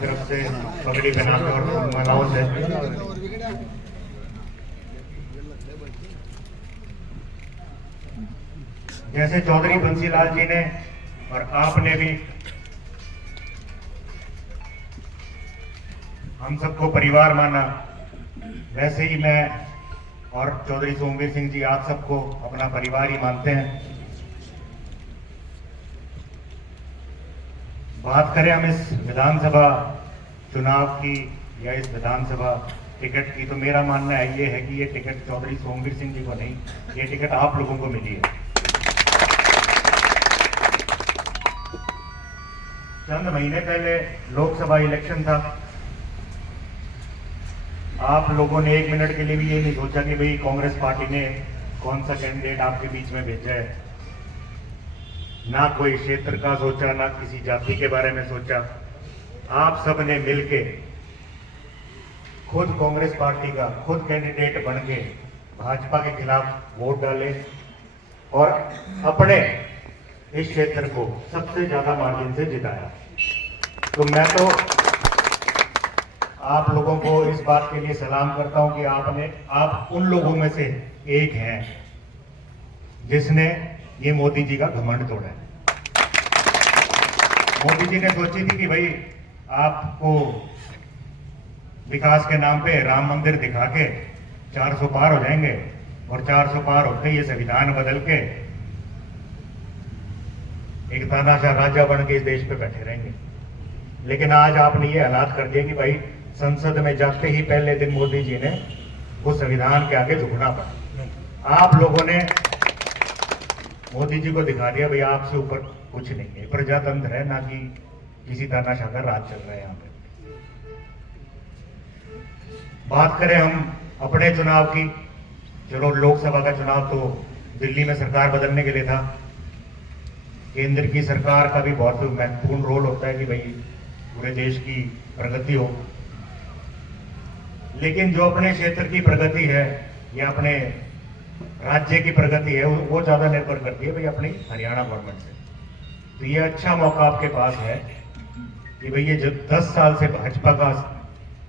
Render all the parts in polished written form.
तरफ से पगड़ी पहनाते और मालाओं से जैसे चौधरी बंसीलाल जी ने और आपने भी हम सबको परिवार माना, वैसे ही मैं और चौधरी सोमवीर सिंह जी आप सबको अपना परिवार ही मानते हैं। बात करें हम इस विधानसभा चुनाव की या इस विधानसभा टिकट की, तो मेरा मानना है ये है कि ये टिकट चौधरी सोमवीर सिंह जी को नहीं, ये टिकट आप लोगों को मिली है। चंद महीने पहले लोकसभा इलेक्शन था। आप लोगों ने एक मिनट के लिए भी ये नहीं सोचा कि भाई कांग्रेस पार्टी ने कौन सा कैंडिडेट आपके बीच में भेजा है। ना कोई क्षेत्र का सोचा, ना किसी जाति के बारे में सोचा। आप सब ने मिलके खुद कांग्रेस पार्टी का खुद कैंडिडेट बन के भाजपा के खिलाफ वोट डाले और अपने इस क्षेत्र को सबसे ज्यादा मार्जिन से जिताया। तो मैं तो आप लोगों को इस बात के लिए सलाम करता हूं कि आप उन लोगों में से एक हैं जिसने ये मोदी जी का घमंड तोड़ा है। मोदी जी ने सोची थी कि भाई आपको विकास के नाम पे राम मंदिर दिखा के 400 पार हो जाएंगे और 400 पार होते ये संविधान बदल के एक तानाशाह राजा बन के इस देश पे बैठे रहेंगे। लेकिन आज आपने ये हालात कर दिए कि भाई संसद में जाते ही पहले दिन मोदी जी ने वो संविधान के आगे झुकना पड़ा। आप लोगों ने मोदी जी को दिखा दिया भाई आपसे ऊपर कुछ नहीं है, प्रजातंत्र है, ना कि किसी तानाशाह का राज चल रहा है यहाँ पे। बात करें हम अपने चुनाव की, चलो लोकसभा का चुनाव तो दिल्ली में सरकार बदलने के लिए था। केंद्र की सरकार का भी बहुत महत्वपूर्ण रोल होता है कि भाई पूरे देश की प्रगति हो। लेकिन जो अपने क्षेत्र की प्रगति है या अपने राज्य की प्रगति है वो ज्यादा निर्भर करती है भाई अपनी हरियाणा गवर्नमेंट से। तो ये अच्छा मौका आपके पास है कि भाई ये जो 10 साल से भाजपा का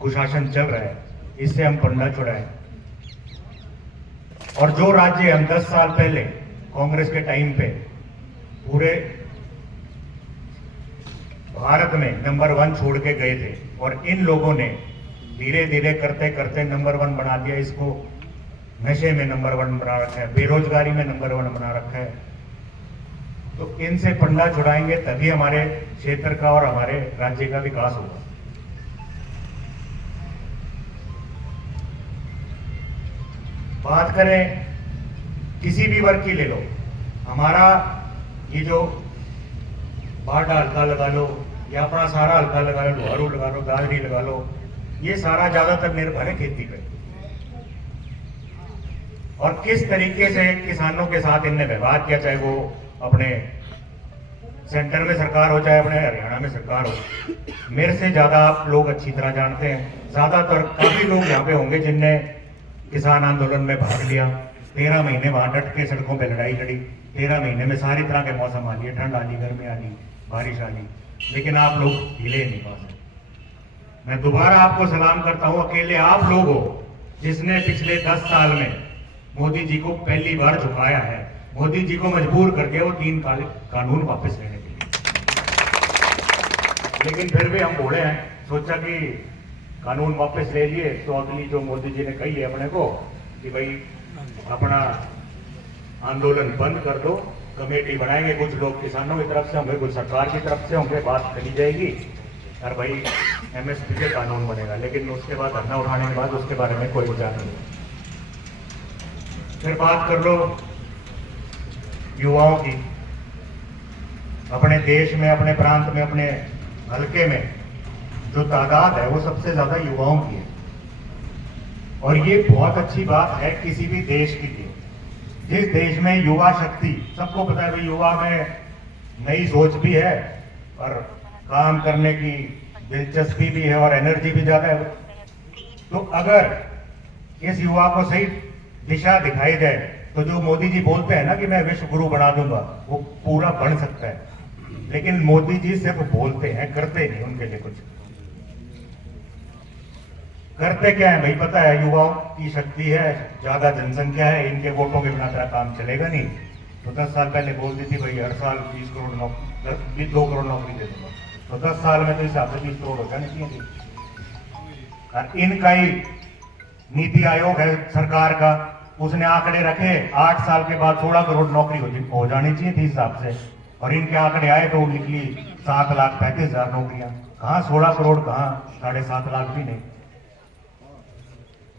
कुशासन चल रहा है इससे हम पन्ना छुड़ाएं। और जो राज्य हम 10 साल पहले कांग्रेस के टाइम पे पूरे भारत में नंबर 1 छोड़ के गए थे और इन लोगों ने धीरे धीरे करते करते नंबर 1 बना दिया। इसको नशे में नंबर 1 बना रखा है, बेरोजगारी में नंबर 1 बना रखा है। तो इनसे पन्ना छुड़ाएंगे तभी हमारे क्षेत्र का और हमारे राज्य का विकास होगा। बात करें किसी भी वर्ग की ले लो, हमारा ये जो बाटा हल्का लगा लो या अपना सारा हल्का लगा लो, लोहारू लगा लो, दादरी लगा लो, ये सारा ज्यादातर निर्भर है खेती पे। और किस तरीके से किसानों के साथ इनने व्यवहार किया, चाहे वो अपने सेंटर में सरकार हो चाहे अपने हरियाणा में सरकार हो, मेरे से ज्यादा आप लोग अच्छी तरह जानते हैं। ज्यादातर काफी लोग यहाँ पे होंगे जिनने किसान आंदोलन में भाग लिया। 13 महीने वहां डट के सड़कों पे लड़ाई लड़ी। 13 महीने में सारी तरह के मौसम आ लिए, ठंड आ ली, गर्मी आ ली, बारिश आ ली, लेकिन आप लोग हिले नहीं पाते। मैं दोबारा आपको सलाम करता हूं, अकेले आप लोग हो जिसने पिछले 10 साल में मोदी जी को पहली बार झुकाया है, मोदी जी को मजबूर कर दिया वो 3 कानून वापस लेने के लिए। लेकिन फिर भी हम बोले हैं, सोचा कि कानून वापस ले लिए तो अगली जो मोदी जी ने कही है अपने को कि भाई अपना आंदोलन बंद कर दो, कमेटी बनाएंगे, कुछ लोग किसानों की तरफ से होंगे, कुछ सरकार की तरफ से होंगे, बात करी जाएगी और भाई एमएसपी के कानून बनेगा। लेकिन उसके बाद धरना उठाने के बाद उसके बारे में कोई विचार नहीं। फिर बात कर लो युवाओं की। अपने देश में, अपने प्रांत में, अपने हलके में जो तादाद है वो सबसे ज्यादा युवाओं की है और ये बहुत अच्छी बात है किसी भी देश के लिए। जिस देश में युवा शक्ति, सबको पता है भाई युवा में नई सोच भी है और काम करने की दिलचस्पी भी है और एनर्जी भी ज्यादा है। तो अगर इस युवा को सही दिशा दिखाई जाए तो जो मोदी जी बोलते हैं ना कि मैं विश्व गुरु बना दूंगा, वो पूरा बन सकता है। लेकिन मोदी जी सिर्फ बोलते हैं, करते नहीं उनके लिए कुछ। करते क्या है भाई, पता है युवाओं की शक्ति है, ज्यादा जनसंख्या है, इनके वोटों के बिना तेरा काम चलेगा नहीं। तो 10 साल पहले बोलती थी भाई हर साल 20 करोड़ नौकरी, 2 करोड़ नौकरी दे दूंगा, तो 10 साल में तो हिसाब से 20 करोड़ हो जाने चाहिए। और इनका ही नीति आयोग है सरकार का, उसने आंकड़े रखे 8 साल के बाद 16 करोड़ नौकरी हो जानी चाहिए थी हिसाब से, और इनके आंकड़े आए तो निकली 7,35,000 नौकरियां। कहाँ 16 करोड़, कहाँ 7.5 लाख भी नहीं।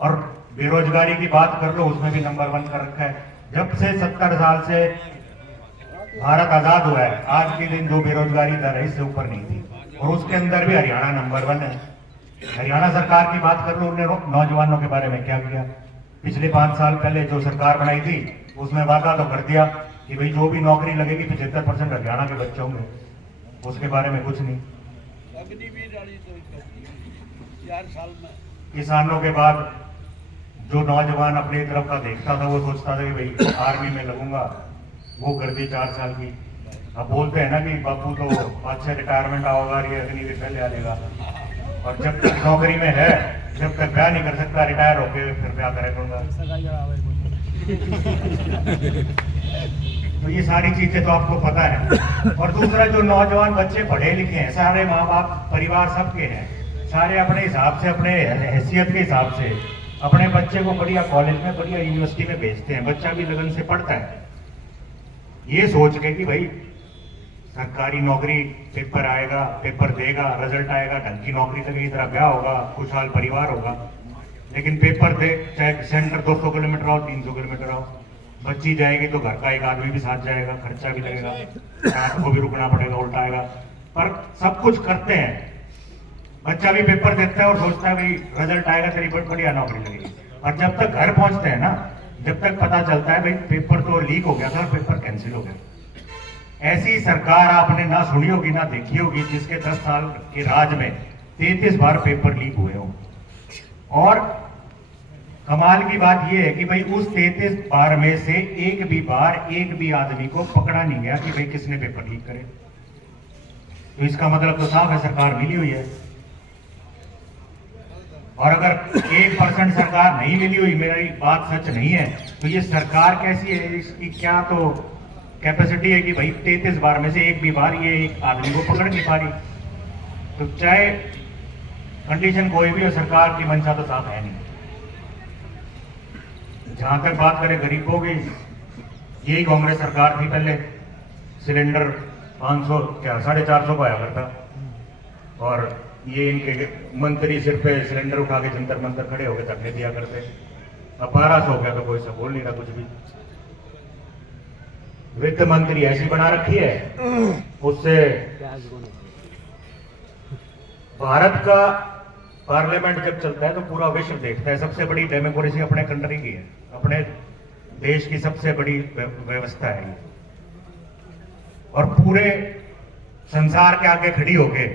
और बेरोजगारी की बात कर लो, उसमें भी नंबर 1 कर रखा है। जब से 70 साल से भारत आजाद हुआ है, आज के दिन जो बेरोजगारी दर है इससे ऊपर नहीं थी, और उसके अंदर भी हरियाणा नंबर 1 है। हरियाणा सरकार की बात कर लो, उन्होंने नौजवानों के बारे में क्या किया। पिछले 5 साल पहले जो सरकार बनाई थी उसमें वादा तो कर दिया कि भाई जो भी नौकरी लगेगी 75% हरियाणा के बच्चे होंगे, उसके बारे में कुछ नहीं। किसानों के बाद जो नौजवान अपनी तरफ का देखता था वो सोचता था कि भाई आर्मी में लगूंगा, वो कर दी 4 साल की। अब बोलते हैं ना कि बापू तो अच्छे रिटायरमेंट आओगा, ये अग्निवीर पहले आ जाएगा, और जब तक नौकरी में है, जब तक ब्याह नहीं कर सकता, रिटायर होके फिर ब्याह करेगा। तो ये सारी चीजें तो आपको पता है। और दूसरा, जो नौजवान बच्चे पढ़े लिखे हैं, सारे माँ बाप परिवार सबके हैं, सारे अपने हिसाब से, अपने हैसियत के हिसाब से अपने बच्चे को बढ़िया कॉलेज में, बढ़िया यूनिवर्सिटी में भेजते हैं। बच्चा भी लगन से पढ़ता है, ये सोच के कि भाई सरकारी नौकरी, पेपर आएगा, पेपर देगा, रिजल्ट आएगा, ढंग की नौकरी लगेगी, तरह ब्याह होगा, खुशहाल परिवार होगा। लेकिन पेपर दे, चाहे सेंटर 200 किलोमीटर आओ, 300 किलोमीटर आओ, बच्ची जाएगी तो घर का एक आदमी भी साथ जाएगा, खर्चा भी लगेगा, रात को भी रुकना पड़ेगा, उल्टा आएगा। पर सब कुछ करते हैं, बच्चा भी पेपर देता है और सोचता है भाई रिजल्ट आएगा, तेरी बढ़िया नौकरी लगेगी। और जब तक घर पहुंचते हैं ना, जब तक पता चलता है भाई पेपर तो लीक हो गया था और पेपर कैंसिल हो गया। ऐसी सरकार आपने ना सुनी होगी ना देखी होगी जिसके 10 साल के राज में 33 बार पेपर लीक हुए हो। और कमाल की बात यह है कि भाई उस 33 बार में से एक भी बार एक भी आदमी को पकड़ा नहीं गया कि भाई किसने पेपर लीक करे। तो इसका मतलब तो साफ है, सरकार मिली हुई है। और अगर 1% सरकार नहीं मिली हुई, मेरी बात सच नहीं है, तो ये सरकार कैसी है, इसकी क्या तो कैपेसिटी है कि भाई 33 बार में से एक भी बार ये एक आदमी को पकड़ नहीं पा रही। तो चाहे कंडीशन कोई भी हो, सरकार की मंशा तो साफ है नहीं। जहां तक बात करें गरीबों की, यही कांग्रेस सरकार थी पहले, सिलेंडर 500 क्या 450 का आया करता, और ये इनके मंत्री सिर पे सिलेंडर उठा के जंतर मंतर खड़े होकर धरने दिया करते। अब 1200 हो गया तो कोई सब बोल नहीं रहा कुछ भी। वित्त मंत्री ऐसी बना रखी है, उससे भारत का पार्लियामेंट जब चलता है तो पूरा विश्व देखता है। सबसे बड़ी डेमोक्रेसी अपने कंट्री की है, अपने देश की सबसे बड़ी व्यवस्था है ये। और पूरे संसार के आगे खड़ी होके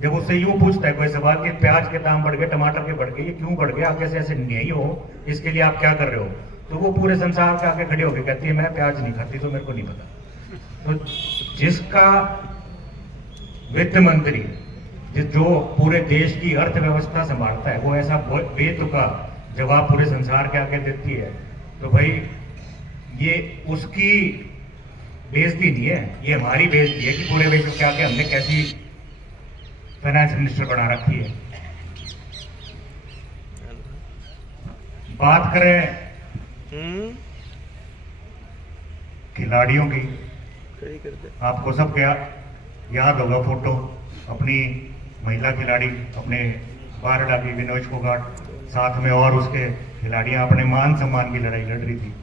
जब उससे यूं पूछता है कोई सवाल कि प्याज के दाम बढ़ गए, टमाटर के बढ़ गए, ये क्यों बढ़ गए, आप कैसे ऐसे नहीं हो, इसके लिए आप क्या कर रहे हो, तो वो पूरे संसार के आगे खड़े होके कहती है मैं प्याज नहीं खाती तो मेरे को नहीं पता। तो जिसका वित्त मंत्री जो पूरे देश की अर्थव्यवस्था संभालता है वो ऐसा बेतुका जवाब पूरे संसार के आगे देती है, तो भाई ये उसकी बेइज्जती नहीं है, ये हमारी बेइज्जती है कि पूरे विश्व के आगे हमने कैसी फाइनेंस मिनिस्टर बना रखी है। बात करें खिलाड़ियों की, आपको सब क्या याद होगा फोटो, अपनी महिला खिलाड़ी अपने बारडा की विनोद फोगाट, साथ में और उसके खिलाड़ियां अपने मान सम्मान की लड़ाई लड़ रही थी।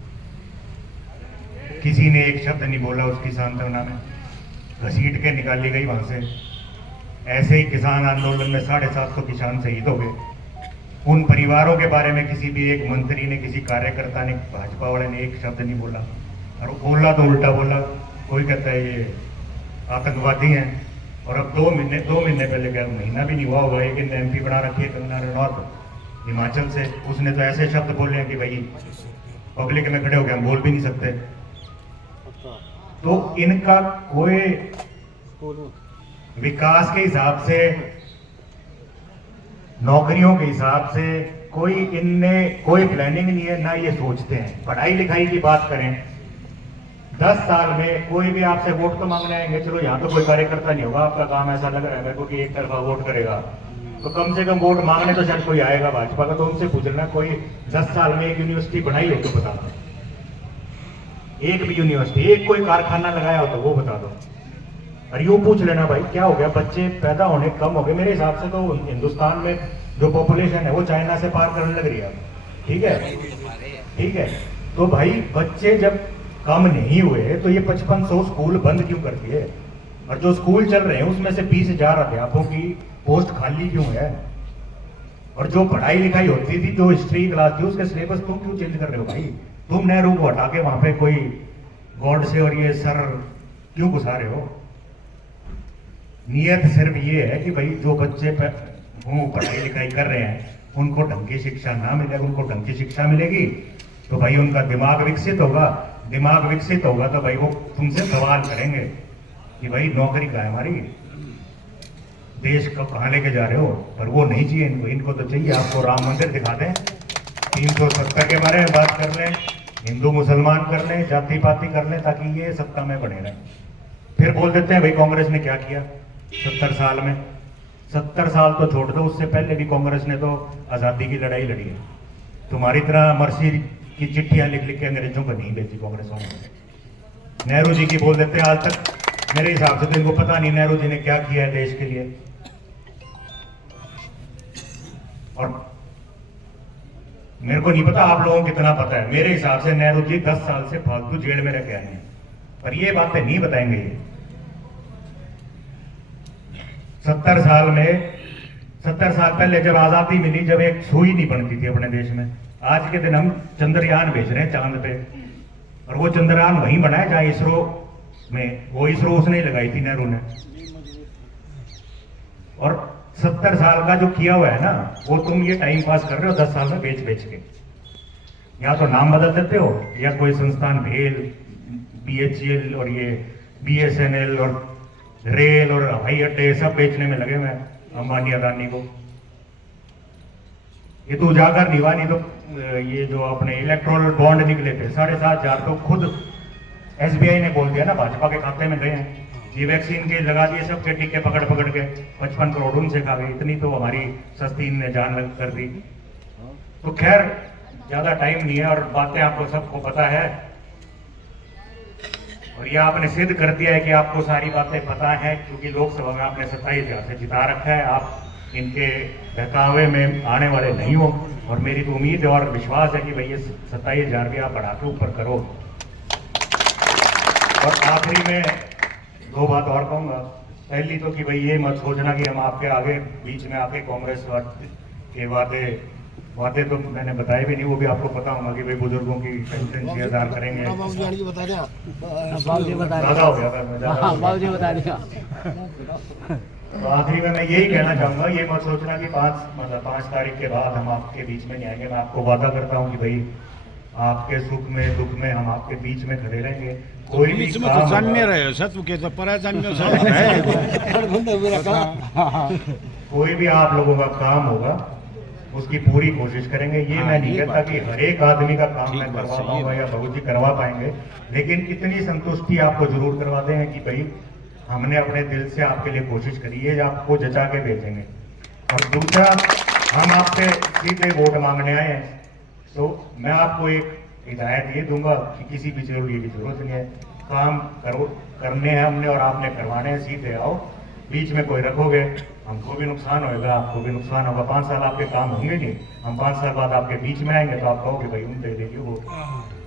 किसी ने एक शब्द नहीं बोला उसकी सांत्वना में, घसीट के निकाली गई वहां से। ऐसे ही किसान आंदोलन में 750 किसान शहीद हो गए। उन परिवारों के बारे में किसी भी एक मंत्री ने, किसी कार्यकर्ता ने, भाजपा वाले ने एक शब्द नहीं बोला, और बोला तो उल्टा बोला। कोई कहता है ये आतंकवादी हैं, और अब 2 महीने पहले, क्या महीना भी नहीं हुआ होगा, एक MP बना रखी है कंगना रनौत हिमाचल से, उसने तो ऐसे शब्द बोले हैं कि भाई पब्लिक में खड़े हो गए हम बोल भी नहीं सकते। तो इनका कोई विकास के हिसाब से नौकरियों के हिसाब से कोई इनमें कोई प्लानिंग नहीं है, ना ये सोचते हैं। पढ़ाई लिखाई की बात करें, 10 साल में कोई भी आपसे वोट तो मांगने आएंगे, चलो यहाँ तो कोई कार्यकर्ता नहीं होगा, आपका काम ऐसा लग रहा है मेरे को कि एक तरफा वोट करेगा, तो कम से कम वोट मांगने तो शायद कोई आएगा भाजपा का। तो उनसे पूछ लेना कोई 10 साल में एक यूनिवर्सिटी बनाई हो तो बता दो, एक भी यूनिवर्सिटी, एक कोई कारखाना लगाया हो तो वो बता दो। और यूं पूछ लेना भाई क्या हो गया, बच्चे पैदा होने कम हो गए। मेरे हिसाब से तो हिंदुस्तान में जो पॉपुलेशन है वो चाइना से पार करने लग रही है, ठीक है, ठीक है। तो भाई बच्चे जब कम नहीं हुए तो ये 5500 स्कूल बंद क्यों कर दिए? और जो स्कूल चल रहे हैं उसमें से 20,000 अध्यापकों की पोस्ट खाली क्यों है? और जो पढ़ाई लिखाई होती थी, जो हिस्ट्री क्लास थी, उसके सिलेबस तुम क्यों चेंज कर रहे हो भाई? तुम नेहरू को हटा के वहां पे कोई गॉड से और ये सर क्यों घुसा रहे हो? नियत सिर्फ ये है कि भाई जो बच्चे पढ़ाई लिखाई कर रहे हैं उनको ढंग की शिक्षा ना मिलेगी, उनको ढंग की शिक्षा मिलेगी तो भाई उनका दिमाग विकसित होगा, दिमाग विकसित होगा तो भाई वो तुमसे सवाल करेंगे कि भाई नौकरी कहाँ है हमारी, देश को कहाँ लेके जा रहे हो? पर वो नहीं चाहिए इनको, इनको तो चाहिए आपको राम मंदिर दिखा दें, 370 के बारे में बात कर लें, हिंदू मुसलमान कर लें, जाति पाति कर लें, ताकि ये सत्ता में बने रहें। फिर बोल देते हैं भाई कांग्रेस ने क्या किया 70 साल में। 70 साल तो छोड़ दो, उससे पहले भी कांग्रेस ने तो आज़ादी की लड़ाई लड़ी है। तुम्हारी तरह मर्सी की चिट्ठियां लिख लिख के अंग्रेजों को नहीं भेजी कांग्रेस वालों। नेहरू जी की बोल देते हैं, आज तक मेरे हिसाब से तो इनको पता नहीं नेहरू जी ने क्या किया है देश के लिए। और मेरे को नहीं पता आप लोगों को कितना पता है, मेरे हिसाब से नेहरू जी 10 साल से फालतू जेल में रह के आए हैं, पर ये बातें नहीं बताएंगे ये। 70 साल में, 70 साल पहले जब आजादी मिली, जब एक सुई नहीं बनती थी अपने देश में, आज के दिन हम चंद्रयान भेज रहे हैं चांद पे, और वो चंद्रयान वहीं बना है जहां इसरो में, वो इसरो उसने लगाई थी नेहरू ने। और 70 साल का जो किया हुआ है ना, वो तुम ये टाइम पास कर रहे हो 10 साल में बेच बेच के। या तो नाम बदल देते हो, या कोई संस्थान भेल, BHEL और ये BSNL और रेल और हवाई अड्डे सब बेचने में लगे हुए हैं अंबानी अदानी को। ये तो उजागर नहीं हुआ, नहीं तो ये जो अपने इलेक्ट्रोल बॉन्ड निकले थे 7,500 तो खुद SBI ने बोल दिया ना भाजपा के खाते में गए हैं। ये वैक्सीन के लगा दिए सबके टीके पकड़ पकड़ के, 55 करोड़ उनसे खा गए, इतनी तो हमारी सस्ती ने जान कर दी। तो खैर ज्यादा टाइम नहीं है और बातें आपको सबको पता है, और यह आपने सिद्ध कर दिया है कि आपको सारी बातें पता है, क्योंकि लोकसभा में आपने 27,000 से जिता रखा है। आप इनके बहकावे में आने वाले नहीं हो, और मेरी तो उम्मीद और विश्वास है कि भाई ये 27,000 भी आप बढ़ा के ऊपर करो। और आखिरी में 2 बात और कहूँगा। पहली तो कि भाई ये मत सोचना कि हम आपके आगे बीच में आके कांग्रेस के वादे तो मैंने बताए भी नहीं, वो भी आपको पता होगा कि भाई बुजुर्गों की पेंशन 6,000 करेंगे। ज्यादा हो गया तो आखिरी में मैं यही कहना चाहूंगा, ये मत सोचना कि 5 तारीख के बाद हम आपके बीच में नहीं आएंगे। मैं आपको वादा करता हूँ कि भाई आपके सुख में दुख में हम आपके बीच में खड़े रहेंगे। कोई भी कोई भी आप लोगों का काम होगा उसकी पूरी कोशिश करेंगे। ये मैं नहीं कहता कि हर एक आदमी का काम मैं करवा पाऊंगा या बहुत ही करवा पाएंगे, लेकिन इतनी संतुष्टि आपको जरूर करवाते हैं कि भाई हमने अपने दिल से आपके लिए कोशिश करी है, आपको जचा के भेजेंगे। और दूसरा, हम आपसे सीधे वोट मांगने आए हैं, तो मैं आपको एक हिदायत ये दूंगा कि किसी बिचौलिए की जरूरत नहीं है, काम करो, करने हैं हमने और आपने करवाने हैं, सीधे आओ। बीच में कोई रखोगे हमको भी नुकसान होगा, आपको भी नुकसान होगा। 5 साल आपके काम होंगे नहीं, हम 5 साल बाद आपके बीच में आएंगे तो आप कहोगे भाई उन दे देगी वो।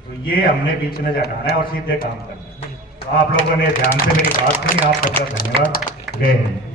तो ये हमने बीच में हटाना है और सीधे काम करना है। तो आप लोगों ने ध्यान से मेरी बात सुनी, आप सबका धन्यवाद। जय हिंद।